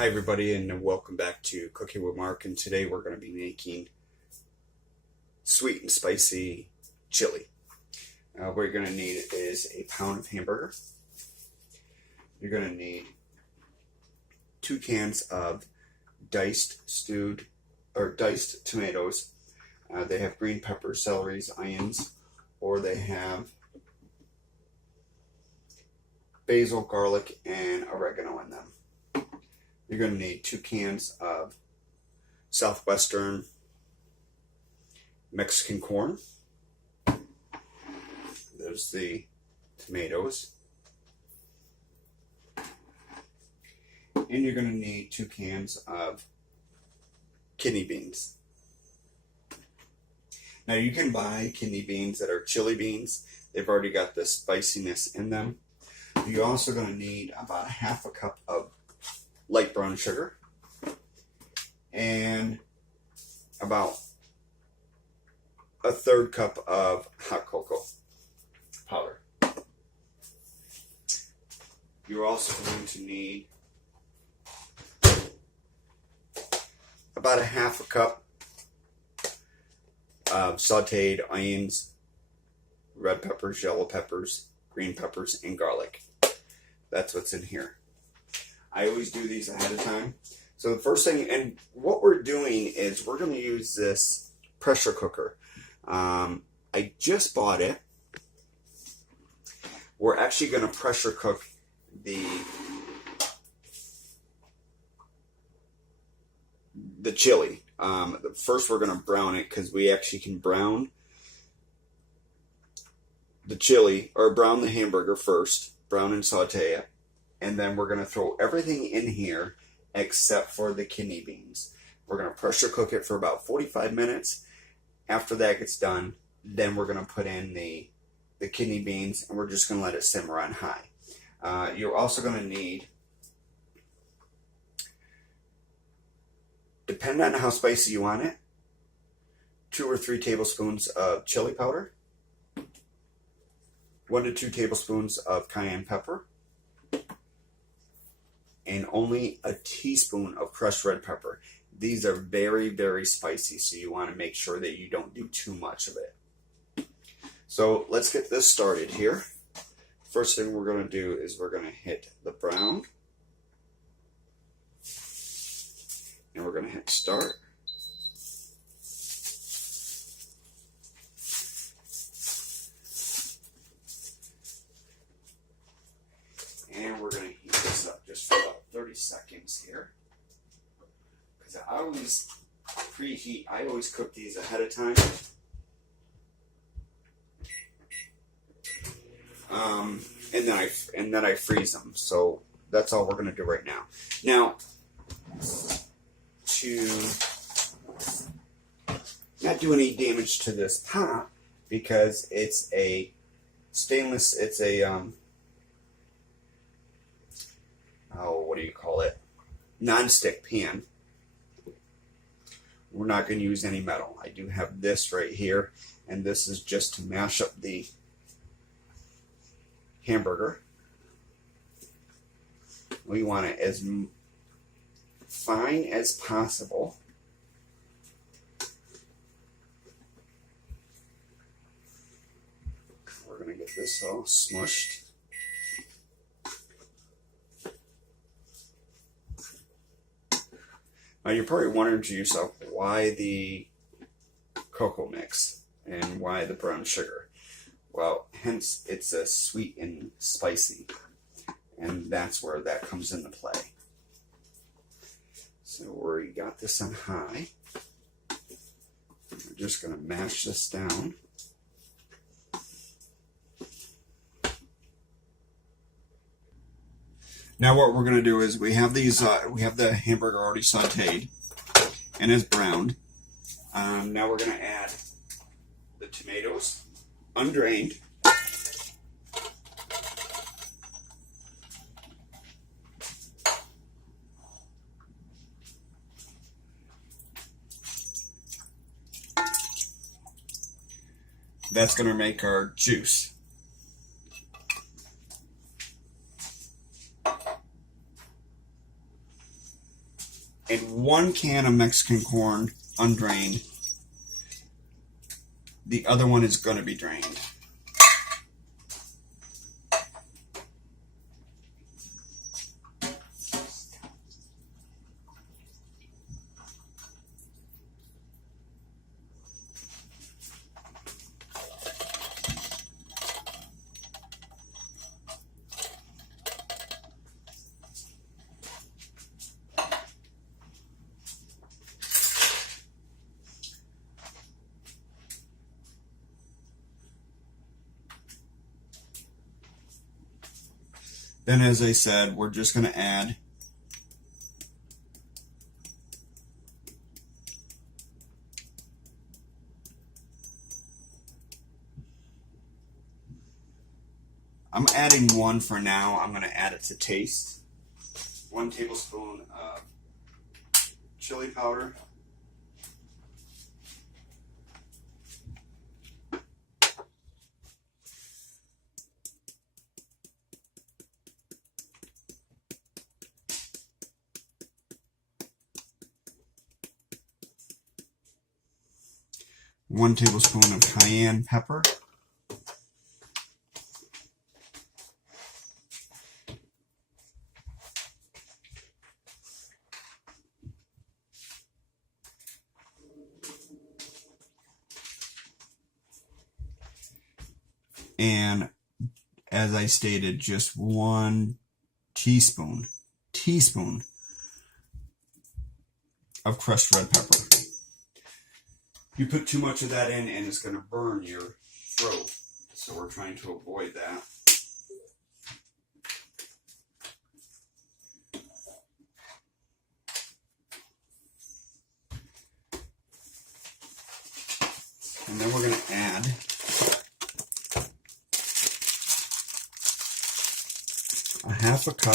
Hi everybody, and welcome back to Cooking with Mark, and today we're going to be making sweet and spicy chili. What you're going to need is a pound of hamburger. You're going to need 2 cans of diced tomatoes. They have green peppers, celeries, onions, or they have basil, garlic, and oregano in them. You're going to need 2 cans of Southwestern Mexican corn. There's the tomatoes. And you're going to need 2 cans of kidney beans. Now you can buy kidney beans that are chili beans. They've already got the spiciness in them. You're also going to need about a half a cup of light brown sugar and about a 1/3 cup of hot cocoa powder. You're also going to need about a half a cup of sauteed onions, red peppers, yellow peppers, green peppers, and garlic. That's what's in here. I always do these ahead of time. So the first thing, and what we're doing is we're going to use this pressure cooker. I just bought it. We're actually going to pressure cook the chili. First we're going to brown it because we actually can brown the chili, or brown the hamburger first, brown and saute it. And then we're going to throw everything in here except for the kidney beans. We're going to pressure cook it for about 45 minutes. After that gets done, then we're going to put in the kidney beans, and we're just going to let it simmer on high. You're also going to need, depending on how spicy you want it, 2 or 3 tablespoons of chili powder, 1 to 2 tablespoons of cayenne pepper, and only a teaspoon of crushed red pepper. These are very, very spicy, so you want to make sure that you don't do too much of it. So let's get this started here. First thing we're going to do is we're going to hit the brown. And we're going to hit start. And we're going to heat this up just for about 30 seconds here. Because I always preheat, I always cook these ahead of time. And then I freeze them. So that's all we're going to do right now. Now, to not do any damage to this pot, because it's a stainless, it's a what do you call it? Non-stick pan. We're not going to use any metal. I do have this right here, and this is just to mash up the hamburger. We want it as fine as possible. We're going to get this all smushed. Now you're probably wondering to yourself, why the cocoa mix and why the brown sugar? Well, hence it's a sweet and spicy, and that's where that comes into play. So we got this on high. We're just going to mash this down. Now what we're going to do is we have these. We have the hamburger already sautéed and is browned. Now we're going to add the tomatoes, undrained. That's going to make our juice. and 1 can of Mexican corn undrained. The other one is going to be drained. Then, as I said, we're just going to add I'm adding 1 for now. I'm going to add it to taste. 1 tablespoon of chili powder. One tablespoon of cayenne pepper. And as I stated, just 1 teaspoon of crushed red pepper. You put too much of that in and it's going to burn your throat. So we're trying to avoid that. And then we're going to add a 1/2 cup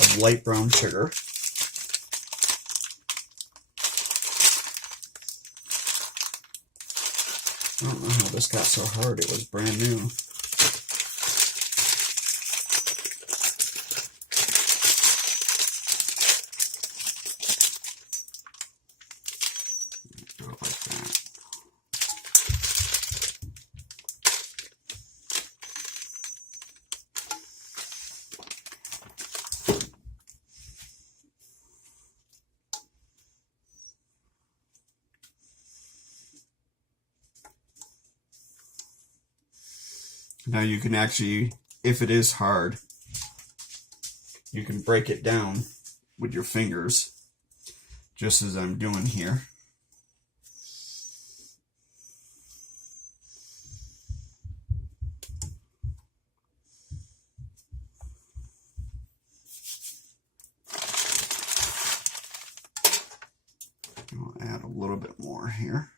of light brown sugar. I don't know how this got so hard. It was brand new. Do it like that. Now you can actually, if it is hard, you can break it down with your fingers, just as I'm doing here. I'll add a little bit more here.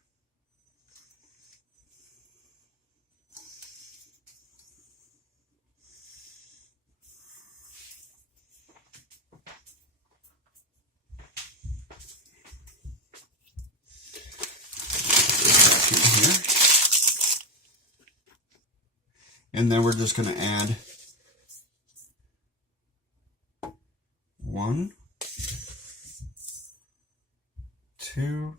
And then we're just going to add 1, 2,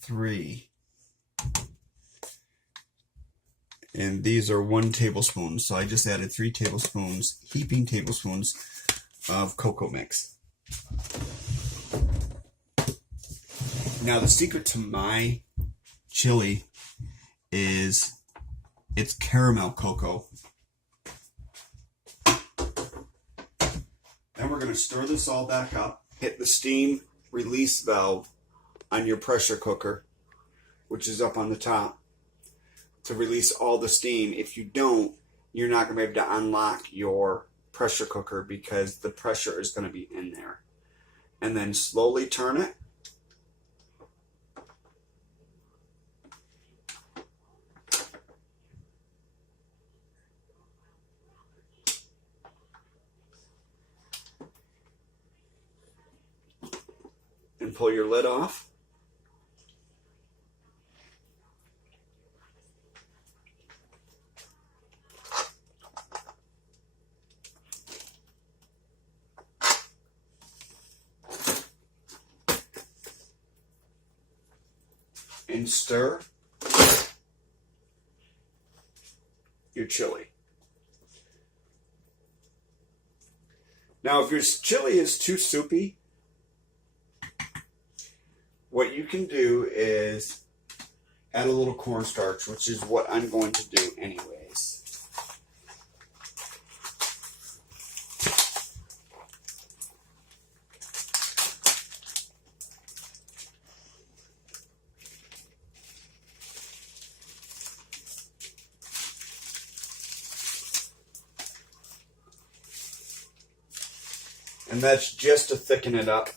3. And these are 1 tablespoon. So I just added 3 tablespoons, heaping tablespoons of cocoa mix. Now the secret to my chili is it's caramel cocoa. Then we're going to stir this all back up. Hit the steam release valve on your pressure cooker, which is up on the top, to release all the steam. If you don't, you're not going to be able to unlock your pressure cooker because the pressure is going to be in there. And then slowly turn it. And pull your lid off. and stir your chili. Now, if your chili is too soupy, what you can do is add a little cornstarch, which is what I'm going to do anyways. And that's just to thicken it up.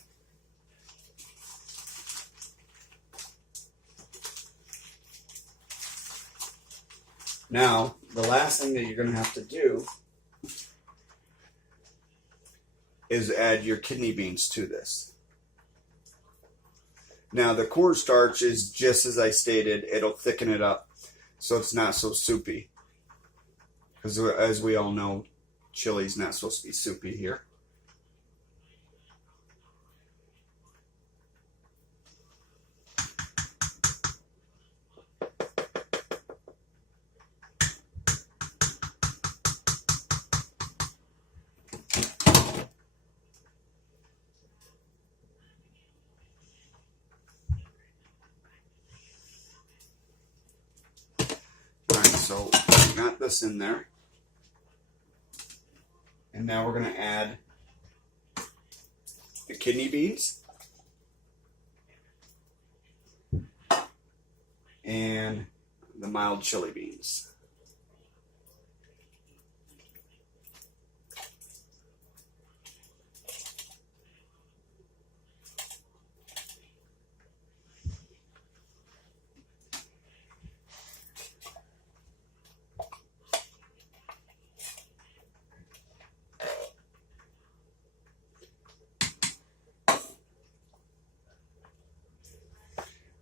Now, the last thing that you're going to have to do is add your kidney beans to this. Now, the cornstarch is just as I stated, it'll thicken it up so it's not so soupy. Because as we all know, chili's not supposed to be soupy here. So we got this in there, and now we're going to add the kidney beans and the mild chili beans.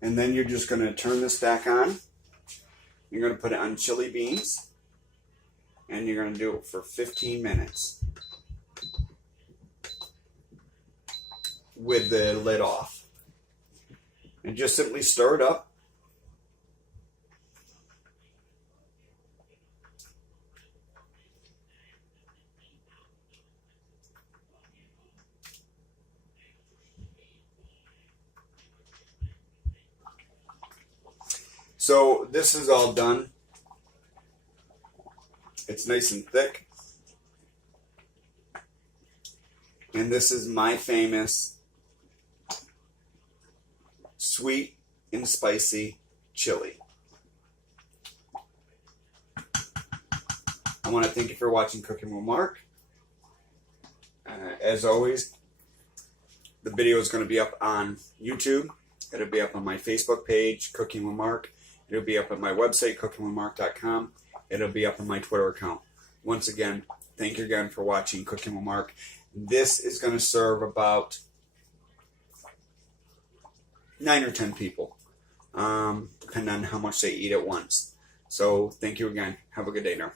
And then you're just going to turn this back on. You're going to put it on chili beans. And you're going to do it for 15 minutes. With the lid off. And just simply stir it up. So this is all done. It's nice and thick. And this is my famous sweet and spicy chili. I want to thank you for watching Cooking with Mark. As always, the video is going to be up on YouTube. It'll be up on my Facebook page, Cooking with Mark. It'll be up on my website, cookingwithmark.com. It'll be up on my Twitter account. Once again, thank you again for watching Cooking with Mark. This is going to serve about 9 or 10 people, depending on how much they eat at once. So thank you again. Have a good day now.